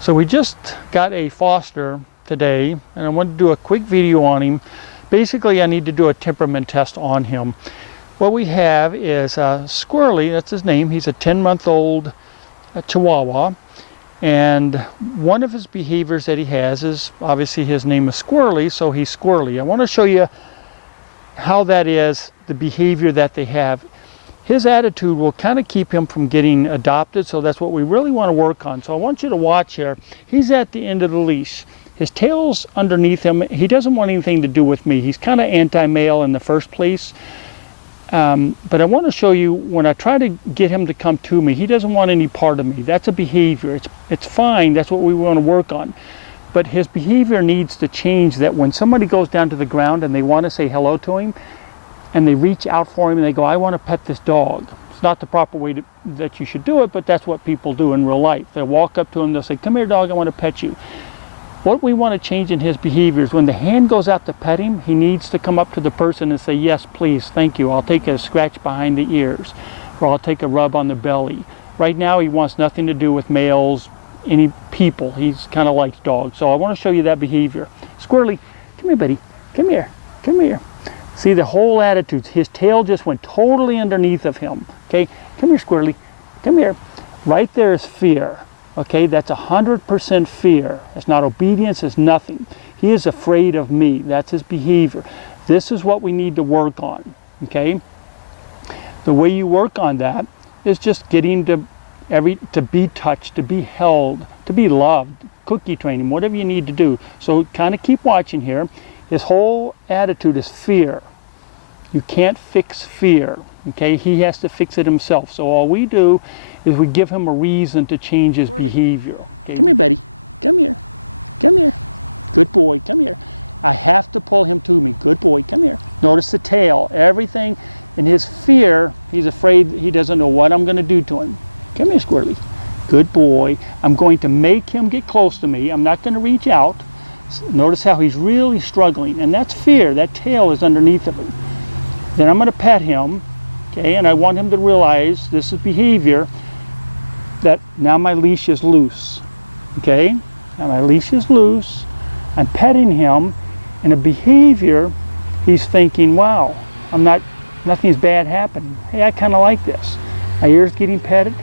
So we just got a foster today, and I wanted to do a quick video on him. Basically, I need to do a temperament test on him. What we have is Squirley, that's his name. He's a 10-month-old Chihuahua, and one of his behaviors that he has is, obviously his name is Squirrely, so he's Squirrely. I want to show you how that is, the behavior that they have. His attitude will kind of keep him from getting adopted, so that's what we really want to work on. So I want you to watch here. He's at the end of the leash. His tail's underneath him. He doesn't want anything to do with me. He's kind of anti-male in the first place. But I want to show you, when I try to get him to come to me, he doesn't want any part of me. That's a behavior. It's fine. That's what we want to work on. But his behavior needs to change, that when somebody goes down to the ground and they want to say hello to him, and they reach out for him and they go, I want to pet this dog. It's not the proper way that you should do it, but that's what people do in real life. They'll walk up to him, they'll say, come here dog, I want to pet you. What we want to change in his behavior is when the hand goes out to pet him, he needs to come up to the person and say, yes, please, thank you. I'll take a scratch behind the ears, or I'll take a rub on the belly. Right now he wants nothing to do with males, any people. He's kind of likes dogs. So I want to show you that behavior. Squirrely, come here buddy, come here, come here. See the whole attitude. His tail just went totally underneath of him. Okay, come here Squirrely, come here. Right there is fear. Okay, that's 100% fear. It's not obedience, it's nothing. He is afraid of me. That's his behavior. This is what we need to work on. Okay, the way you work on that is just getting to be touched, to be held, to be loved, cookie train him, whatever you need to do. So kind of keep watching here. His whole attitude is fear. You can't fix fear, okay? He has to fix it himself. So all we do is we give him a reason to change his behavior. Okay? Come here, buddy. Come here. Come here. Good boy. Come here. I have to pull him to me. Good boy. Come here. Notice the tail. Everything in his fear, he's afraid he doesn't know what I'm going to do to him. Come here, Squirrely. Good boy. I'm going to make him get close to me. I'm not going to reach out. Notice how he's really struggling, and that's fear. That tail is underneath of him. Then I'm going to pet him, okay, and I want him to realize this is behavior, that now my leash is loose, okay? Now my leash is loose. I'm petting him, and a behavior, he's thinking, wow, nothing's bad happening. Hey, I kind of like this. My ear's getting petted,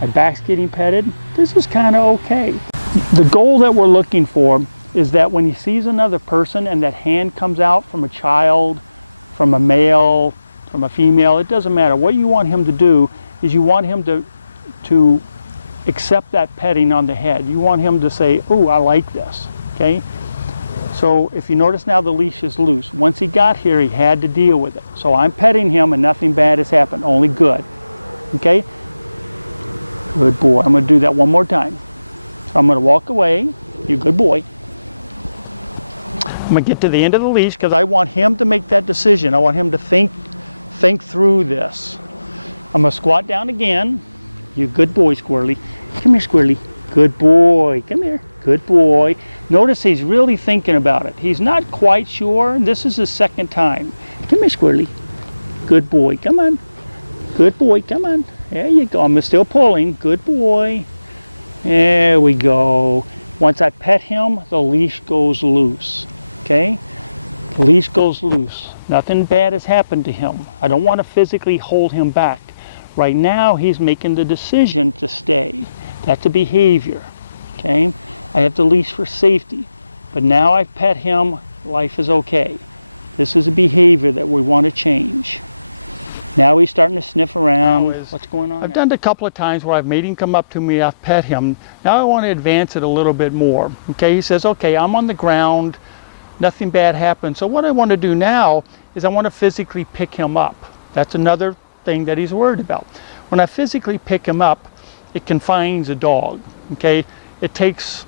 my back's getting petted. This is kind of okay. The goal that we're looking for is that when he sees another person and that hand comes out from a child, from a male, from a female, it doesn't matter. What you want him to do is you want him to accept that petting on the head. You want him to say, oh, I like this, okay? So if you notice now the leash is loose. Once he got here, he had to deal with it. So I'm petting him and nothing bad has happened, only good, okay? Good boy. I'm going to do that one more time. So I'm going to walk away. You good boy. I'm going to get to the end of the leash because I want him to make that decision. I want him to think through this. I'm going to squat down again. You good boy, Squirrely. Come here, Squirrely. Good boy. Come here. Good boy. Notice he's really thinking about it. He's not quite sure. This is his second time. Come here, Squirrely. Good boy. Come on. Good boy. Come on. There you go. I'm still pulling. Good boy. There we go. Once I pet him, the leash goes loose. Okay? The leash goes loose. Nothing bad has happened to him. I don't want to physically hold him back. Right now, he's making the decision to stay. That's a behavior. Okay? I have the leash for safety. But now I've pet him, life is okay. This is a behavior that we want to change. Now he's starting to sniff around. What's going on? I've done it a couple of times where I've made him come up to me, I've pet him. Now I want to advance it a little bit more. Okay, he says, okay, I'm on the ground, nothing bad happened. So what I want to do now is I want to physically pick him up. That's another thing that he's worried about. When I physically pick him up, it confines a dog. Okay, it takes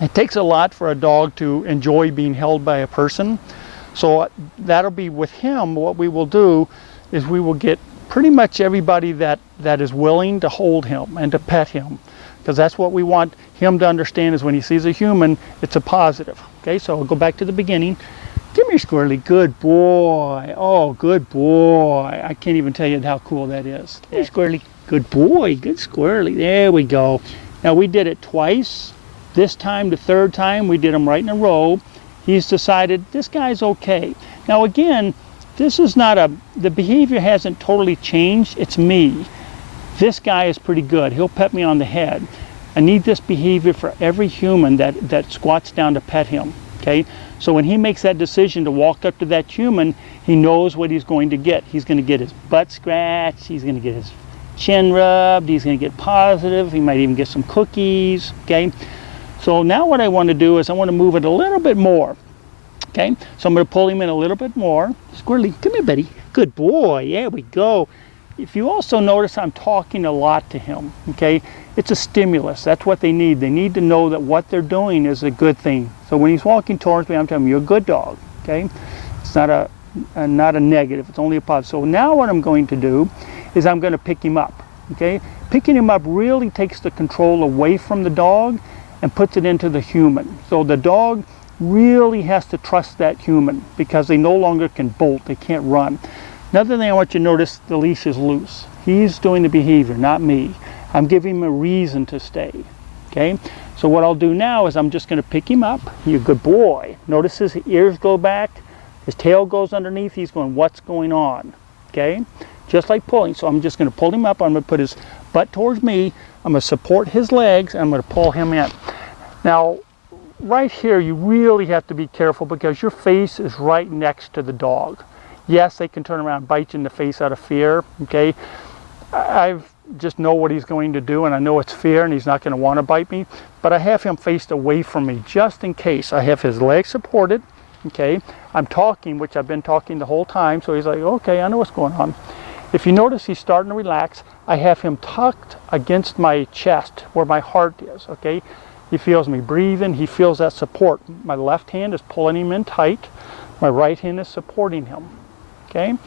a lot for a dog to enjoy being held by a person. So that'll be with him. What we will do is we will get pretty much everybody that is willing to hold him and to pet him, because that's what we want him to understand, is when he sees a human, it's a positive. Okay, so I'll go back to the beginning. Come here, Squirrely. Good boy. Oh, good boy. I can't even tell you how cool that is. Come here, Squirrely. Good boy. Good Squirrely. There we go. Now we did it twice. This time, the third time, we did them right in a row. He's decided this guy's okay. Now again, this is not the behavior hasn't totally changed, it's me. This guy is pretty good, he'll pet me on the head. I need this behavior for every human that squats down to pet him, okay? So when he makes that decision to walk up to that human, he knows what he's going to get. He's going to get his butt scratched, he's going to get his chin rubbed, he's going to get positive, he might even get some cookies, okay? So now what I want to do is I want to move it a little bit more, okay? So I'm going to pull him in a little bit more. Squirrely, come here, buddy. Good boy, there we go. If you also notice, I'm talking a lot to him, okay? It's a stimulus, that's what they need. They need to know that what they're doing is a good thing. So when he's walking towards me, I'm telling him, you're a good dog, okay? It's not a negative, it's only a positive. So now what I'm going to do is I'm going to pick him up, okay? Picking him up really takes the control away from the dog and puts it into the human. So the dog really has to trust that human because they no longer can bolt, they can't run. Another thing I want you to notice, the leash is loose. He's doing the behavior, not me. I'm giving him a reason to stay, okay? So what I'll do now is I'm just going to pick him up. You're a good boy. Notice his ears go back, his tail goes underneath, he's going, what's going on, okay? Just like pulling. So I'm just going to pull him up, I'm going to put his butt towards me, I'm going to support his legs, and I'm going to pull him in. Now, right here, you really have to be careful because your face is right next to the dog. Yes, they can turn around and bite you in the face out of fear, okay? I just know what he's going to do, and I know it's fear, and he's not going to want to bite me, but I have him faced away from me just in case. I have his legs supported, okay? I'm talking, which I've been talking the whole time, so he's like, okay, I know what's going on. If you notice, he's starting to relax. I have him tucked against my chest where my heart is, okay? He feels me breathing, he feels that support. My left hand is pulling him in tight, my right hand is supporting him. Okay,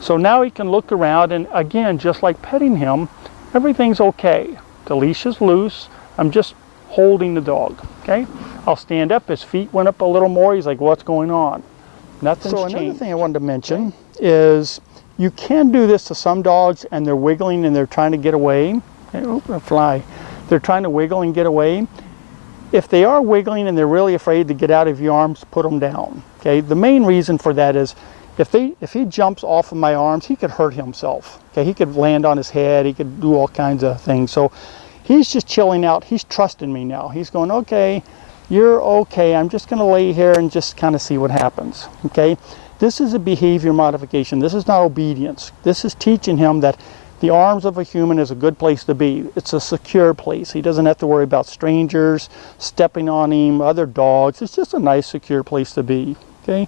so now he can look around, and again, just like petting him, everything's okay. The leash is loose. I'm just holding the dog. Okay, I'll stand up. His feet went up a little more. He's like, what's going on? Nothing's changed. So another thing I wanted to mention is you can do this to some dogs, and they're wiggling and they're trying to get away. Oh, a fly. They're trying to wiggle and get away. If they are wiggling and they're really afraid to get out of your arms, put them down. Okay, the main reason for that is if he jumps off of my arms, he could hurt himself. Okay, he could land on his head, he could do all kinds of things. So he's just chilling out, he's trusting me now. He's going, okay, you're okay, I'm just gonna lay here and just kind of see what happens, okay? This is a behavior modification, this is not obedience. This is teaching him that the arms of a human is a good place to be. It's a secure place. He doesn't have to worry about strangers, stepping on him, other dogs. It's just a nice, secure place to be. Okay,